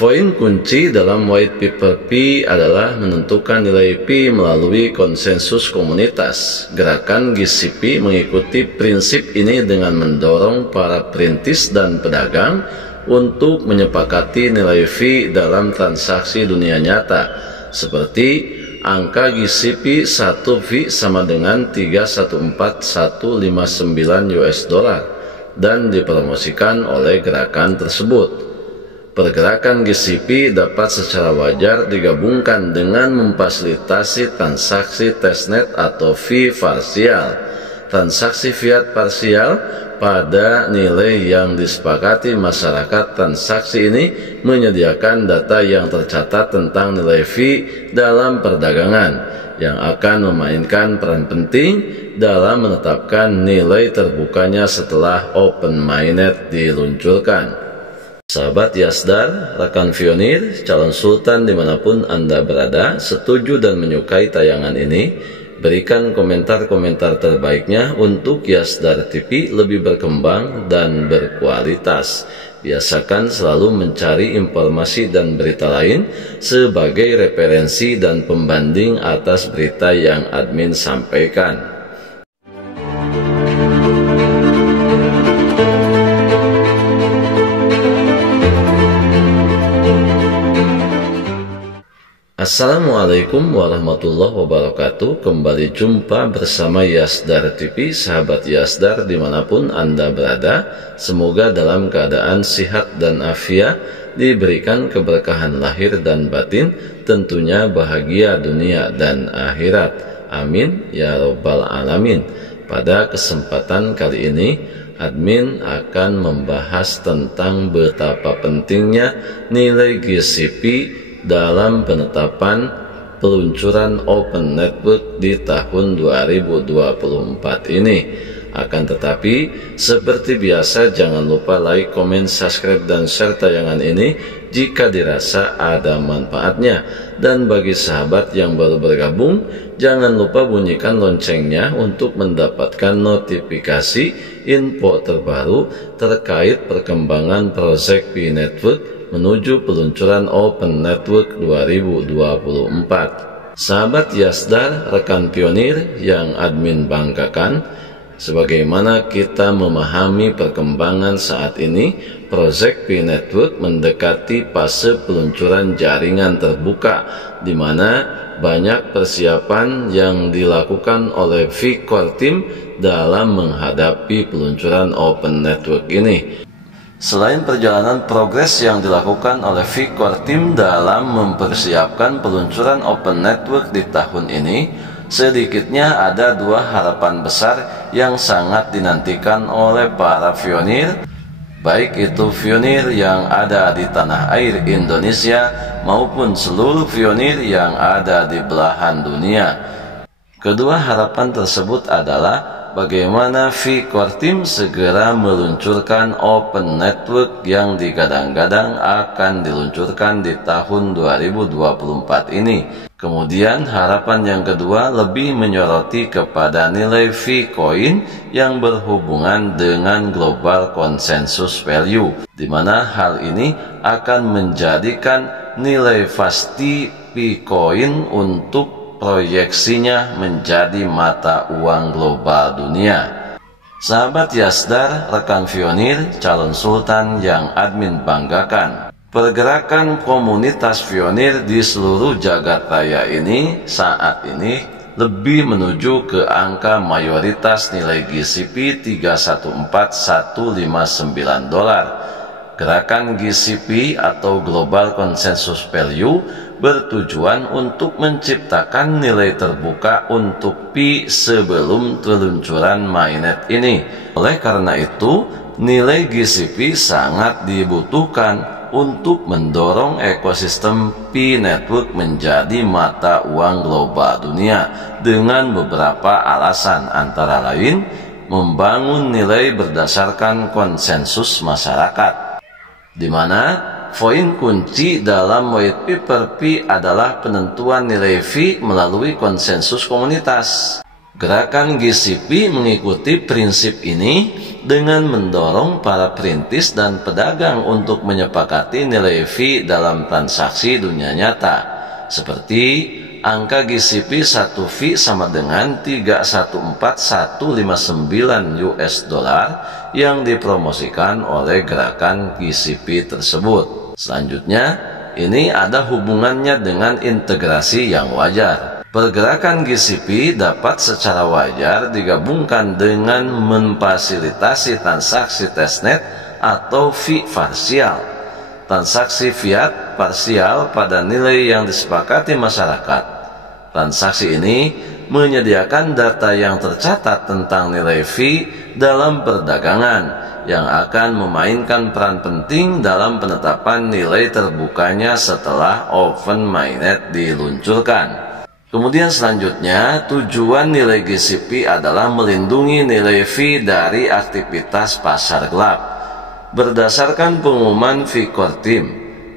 Poin kunci dalam white paper Pi adalah menentukan nilai Pi melalui konsensus komunitas. Gerakan GCP mengikuti prinsip ini dengan mendorong para perintis dan pedagang untuk menyepakati nilai fee dalam transaksi dunia nyata, seperti angka GCP 1 fee sama dengan 314.159 US dollar dan dipromosikan oleh gerakan tersebut. Pergerakan GCP dapat secara wajar digabungkan dengan memfasilitasi transaksi testnet atau fee parsial. Transaksi fiat parsial pada nilai yang disepakati masyarakat. Transaksi ini menyediakan data yang tercatat tentang nilai fee dalam perdagangan yang akan memainkan peran penting dalam menetapkan nilai terbukanya setelah open mainnet diluncurkan. Sahabat Yasdar, rekan pionir, calon sultan dimanapun Anda berada, setuju dan menyukai tayangan ini, berikan komentar-komentar terbaiknya untuk Yasdar TV lebih berkembang dan berkualitas. Biasakan selalu mencari informasi dan berita lain sebagai referensi dan pembanding atas berita yang admin sampaikan. Assalamualaikum warahmatullahi wabarakatuh. Kembali jumpa bersama Yasdar TV. Sahabat Yasdar dimanapun Anda berada, semoga dalam keadaan sihat dan afiat, diberikan keberkahan lahir dan batin, tentunya bahagia dunia dan akhirat. Amin ya robbal alamin. Pada kesempatan kali ini, admin akan membahas tentang betapa pentingnya nilai GCP dalam penetapan peluncuran Open Network di tahun 2024 ini. Akan tetapi, seperti biasa, jangan lupa like, komen, subscribe, dan share tayangan ini jika dirasa ada manfaatnya. Dan bagi sahabat yang baru bergabung, jangan lupa bunyikan loncengnya untuk mendapatkan notifikasi info terbaru terkait perkembangan proyek Pi Network menuju peluncuran Open Network 2024. Sahabat Yasdar, rekan pionir yang admin banggakan, sebagaimana kita memahami perkembangan saat ini, proyek Pi Network mendekati fase peluncuran jaringan terbuka, di mana banyak persiapan yang dilakukan oleh V-Core Team dalam menghadapi peluncuran Open Network ini. Selain perjalanan progres yang dilakukan oleh V-Core Team dalam mempersiapkan peluncuran Open Network di tahun ini, sedikitnya ada dua harapan besar yang sangat dinantikan oleh para pionir, baik itu pionir yang ada di tanah air Indonesia maupun seluruh pionir yang ada di belahan dunia. Kedua harapan tersebut adalah bagaimana V-Core Team segera meluncurkan Open Network yang digadang-gadang akan diluncurkan di tahun 2024 ini. Kemudian harapan yang kedua lebih menyoroti kepada nilai V-Coin yang berhubungan dengan Global Consensus Value, di mana hal ini akan menjadikan nilai pasti V-Coin untuk proyeksinya menjadi mata uang global dunia. Sahabat Yasdar, rekan pionir, calon sultan yang admin banggakan, pergerakan komunitas pionir di seluruh jagat raya ini saat ini lebih menuju ke angka mayoritas nilai GCP 314.159 dolar. Gerakan GCP atau Global Consensus Value bertujuan untuk menciptakan nilai terbuka untuk Pi sebelum peluncuran mainnet ini. Oleh karena itu, nilai GCP sangat dibutuhkan untuk mendorong ekosistem Pi Network menjadi mata uang global dunia dengan beberapa alasan, antara lain membangun nilai berdasarkan konsensus masyarakat, di mana poin kunci dalam white paper Pi adalah penentuan nilai fee melalui konsensus komunitas. Gerakan GCP mengikuti prinsip ini dengan mendorong para perintis dan pedagang untuk menyepakati nilai fee dalam transaksi dunia nyata, seperti angka GCP 1 fee sama dengan 314159 US dollar yang dipromosikan oleh gerakan GCP tersebut. Selanjutnya, ini ada hubungannya dengan integrasi yang wajar. Pergerakan GCP dapat secara wajar digabungkan dengan memfasilitasi transaksi testnet atau fee parsial. Transaksi fiat parsial pada nilai yang disepakati masyarakat. Transaksi ini menyediakan data yang tercatat tentang nilai fee dalam perdagangan yang akan memainkan peran penting dalam penetapan nilai terbukanya setelah open mainnet diluncurkan. Kemudian selanjutnya, tujuan nilai GCP adalah melindungi nilai fee dari aktivitas pasar gelap. Berdasarkan pengumuman fee core team,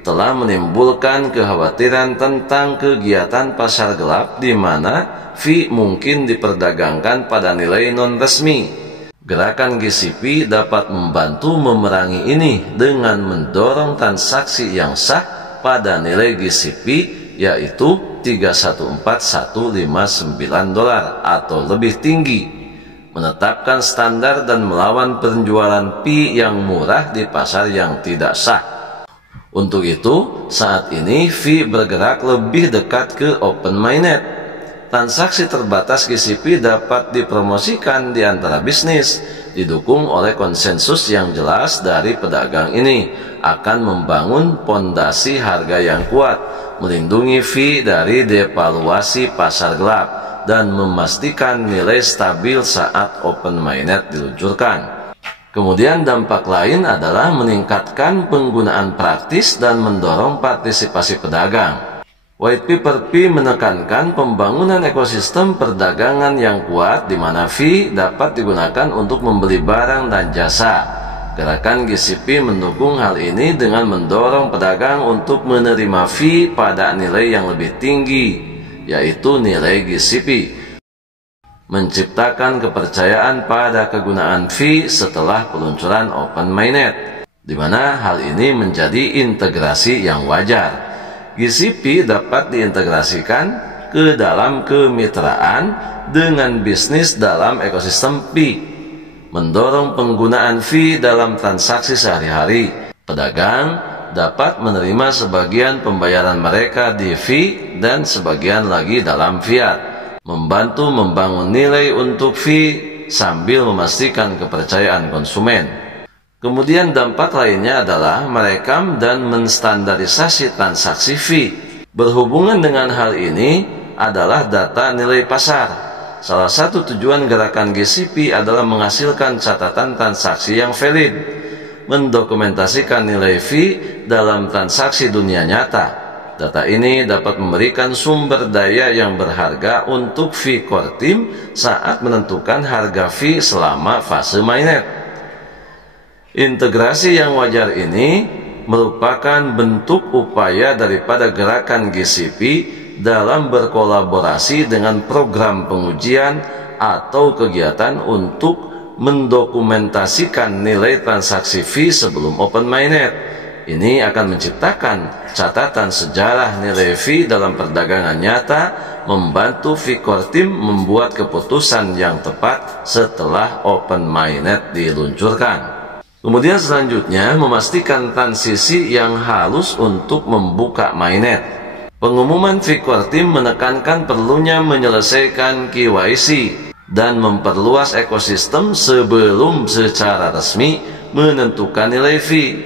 telah menimbulkan kekhawatiran tentang kegiatan pasar gelap di mana fee mungkin diperdagangkan pada nilai non-resmi. Gerakan GCP dapat membantu memerangi ini dengan mendorong transaksi yang sah pada nilai GCP, yaitu 314159 dolar atau lebih tinggi, menetapkan standar dan melawan penjualan fee yang murah di pasar yang tidak sah. Untuk itu, saat ini fee bergerak lebih dekat ke open mainnet. Transaksi terbatas GCP dapat dipromosikan di antara bisnis, didukung oleh konsensus yang jelas dari pedagang ini, akan membangun pondasi harga yang kuat, melindungi fee dari devaluasi pasar gelap, dan memastikan nilai stabil saat open mainnet diluncurkan. Kemudian dampak lain adalah meningkatkan penggunaan praktis dan mendorong partisipasi pedagang. White Paper P menekankan pembangunan ekosistem perdagangan yang kuat di mana fee dapat digunakan untuk membeli barang dan jasa. Gerakan GCP mendukung hal ini dengan mendorong pedagang untuk menerima fee pada nilai yang lebih tinggi, yaitu nilai GCP. Menciptakan kepercayaan pada kegunaan fee setelah peluncuran open mainnet, di mana hal ini menjadi integrasi yang wajar. GCP dapat diintegrasikan ke dalam kemitraan dengan bisnis dalam ekosistem fee, mendorong penggunaan fee dalam transaksi sehari-hari. Pedagang dapat menerima sebagian pembayaran mereka di fee dan sebagian lagi dalam fiat, membantu membangun nilai untuk fee sambil memastikan kepercayaan konsumen. Kemudian dampak lainnya adalah merekam dan menstandarisasi transaksi fee. Berhubungan dengan hal ini adalah data nilai pasar. Salah satu tujuan gerakan GCP adalah menghasilkan catatan transaksi yang valid, mendokumentasikan nilai fee dalam transaksi dunia nyata. Data ini dapat memberikan sumber daya yang berharga untuk fee core team saat menentukan harga fee selama fase mainnet. Integrasi yang wajar ini merupakan bentuk upaya daripada gerakan GCP dalam berkolaborasi dengan program pengujian atau kegiatan untuk mendokumentasikan nilai transaksi fee sebelum open mainnet. Ini akan menciptakan catatan sejarah nilai fee dalam perdagangan nyata, membantu fee core team membuat keputusan yang tepat setelah open mainnet diluncurkan. Kemudian selanjutnya, memastikan transisi yang halus untuk membuka mainnet. Pengumuman fee core team menekankan perlunya menyelesaikan KYC dan memperluas ekosistem sebelum secara resmi menentukan nilai fee.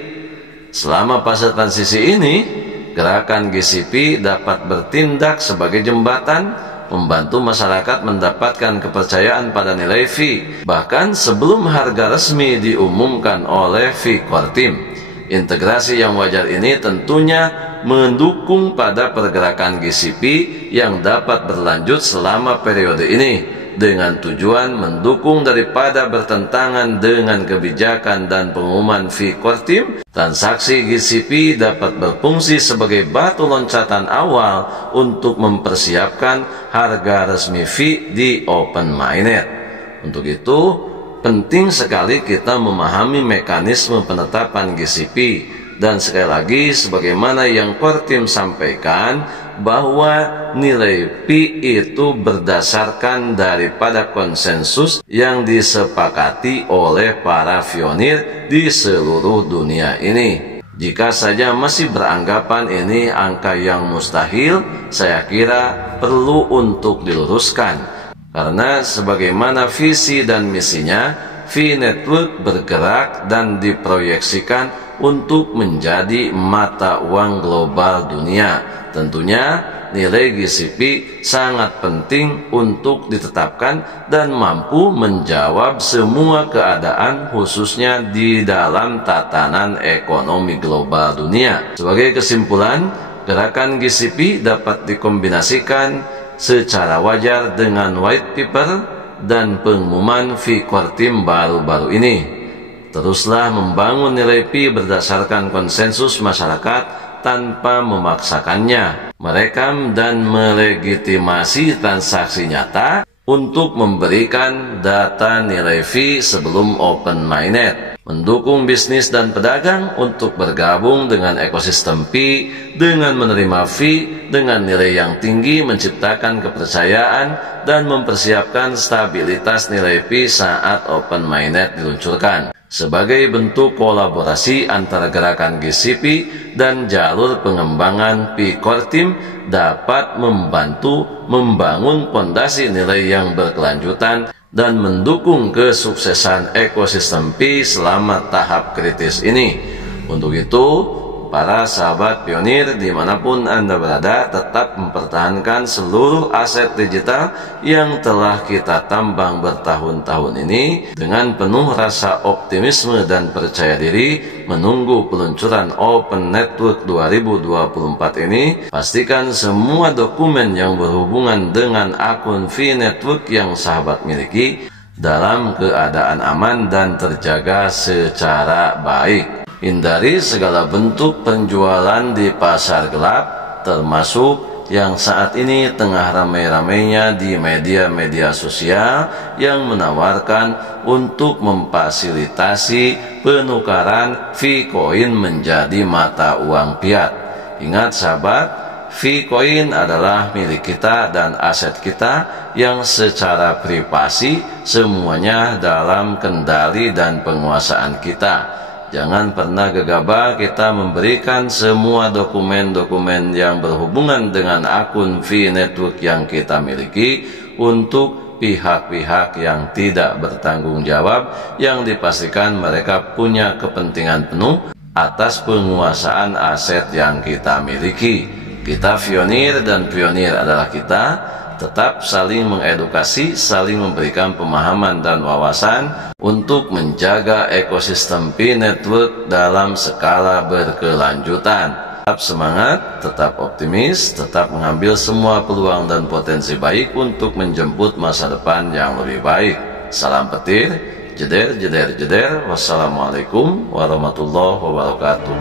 Selama fase transisi ini, gerakan GCP dapat bertindak sebagai jembatan, membantu masyarakat mendapatkan kepercayaan pada nilai fee, bahkan sebelum harga resmi diumumkan oleh fee core team. Integrasi yang wajar ini tentunya mendukung pada pergerakan GCP yang dapat berlanjut selama periode ini, dengan tujuan mendukung daripada bertentangan dengan kebijakan dan pengumuman fee core team. Transaksi GCP dapat berfungsi sebagai batu loncatan awal untuk mempersiapkan harga resmi fee di Open Mainnet. Untuk itu, penting sekali kita memahami mekanisme penetapan GCP. Dan sekali lagi, sebagaimana yang core team sampaikan, bahwa nilai P itu berdasarkan daripada konsensus yang disepakati oleh para pionir di seluruh dunia ini. Jika saja masih beranggapan ini angka yang mustahil, saya kira perlu untuk diluruskan. Karena sebagaimana visi dan misinya, V-Network bergerak dan diproyeksikan untuk menjadi mata uang global dunia. Tentunya nilai GCP sangat penting untuk ditetapkan dan mampu menjawab semua keadaan, khususnya di dalam tatanan ekonomi global dunia. Sebagai kesimpulan, gerakan GCP dapat dikombinasikan secara wajar dengan white paper dan pengumuman fee core team baru-baru ini. Teruslah membangun nilai P berdasarkan konsensus masyarakat tanpa memaksakannya, merekam dan melegitimasi transaksi nyata untuk memberikan data nilai fee sebelum Open Mainnet, mendukung bisnis dan pedagang untuk bergabung dengan ekosistem P dengan menerima fee dengan nilai yang tinggi, menciptakan kepercayaan dan mempersiapkan stabilitas nilai P saat Open Mainnet diluncurkan. Sebagai bentuk kolaborasi antara gerakan GCP dan jalur pengembangan P Core Team dapat membantu membangun fondasi nilai yang berkelanjutan dan mendukung kesuksesan ekosistem P selama tahap kritis ini. Untuk itu, para sahabat pionir dimanapun Anda berada, tetap mempertahankan seluruh aset digital yang telah kita tambang bertahun-tahun ini dengan penuh rasa optimisme dan percaya diri menunggu peluncuran Open Network 2024 ini. Pastikan semua dokumen yang berhubungan dengan akun V-Network yang sahabat miliki dalam keadaan aman dan terjaga secara baik. Hindari segala bentuk penjualan di pasar gelap, termasuk yang saat ini tengah ramai-ramainya di media-media sosial yang menawarkan untuk memfasilitasi penukaran V-Coin menjadi mata uang fiat. Ingat sahabat, V-Coin adalah milik kita dan aset kita yang secara privasi semuanya dalam kendali dan penguasaan kita. Jangan pernah gegabah kita memberikan semua dokumen-dokumen yang berhubungan dengan akun V-Network yang kita miliki untuk pihak-pihak yang tidak bertanggung jawab, yang dipastikan mereka punya kepentingan penuh atas penguasaan aset yang kita miliki. Kita pionir dan pionir adalah kita. Tetap saling mengedukasi, saling memberikan pemahaman dan wawasan untuk menjaga ekosistem P-Network dalam skala berkelanjutan. Tetap semangat, tetap optimis, tetap mengambil semua peluang dan potensi baik untuk menjemput masa depan yang lebih baik. Salam petir, jeder, jeder, jeder. Wassalamualaikum warahmatullahi wabarakatuh.